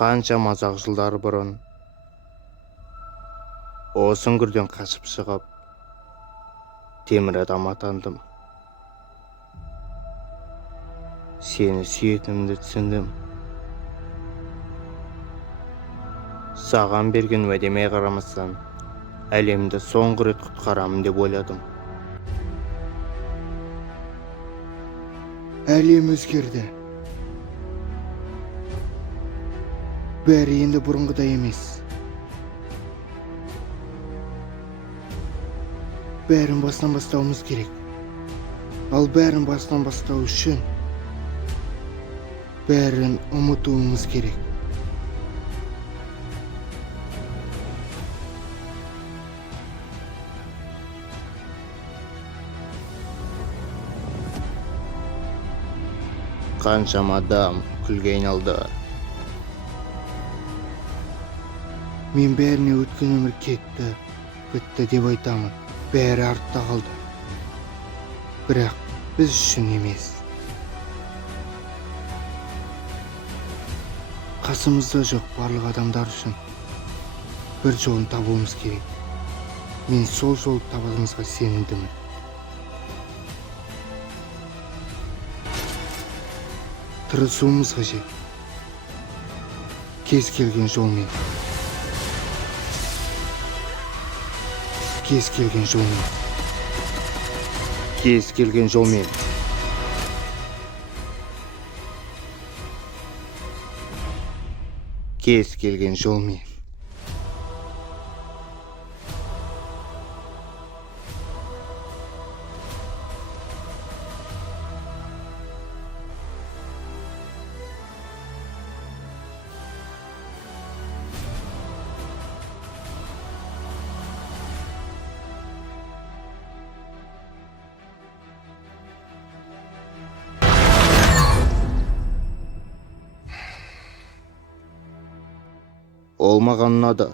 Qancha mazaq жылдар бұрын осы үңгірден қашып шығып темір адам атандым. Сені сүйетінімді түсіндім. Саған берген уәдеме қарамастан әлемді соңғы рет құтқарамын деп ойладым. Әлем өзгерді. Бәрі енді бұрынғыдай емес. Бәрін басынан бастауымыз керек. Ал бәрін басынан бастау үшін бәрін ұмытуымыз керек. Қаншама адам күлге айналды. Мен бәріне өткен өмір кетті, бітті деп айтамын. Бәрі артта қалды. Бірақ біз үшін емес. Қасымызда жоқ барлық адамдар үшін бір жолын табуымыз керек. Мен сол жолды табарымызға сенімдімін. Тырысуымыз қажет. Кез келген жолмен. Кез келген жолмен. Кез келген жолмен. Кез келген жолмен. Ол маған ұнады.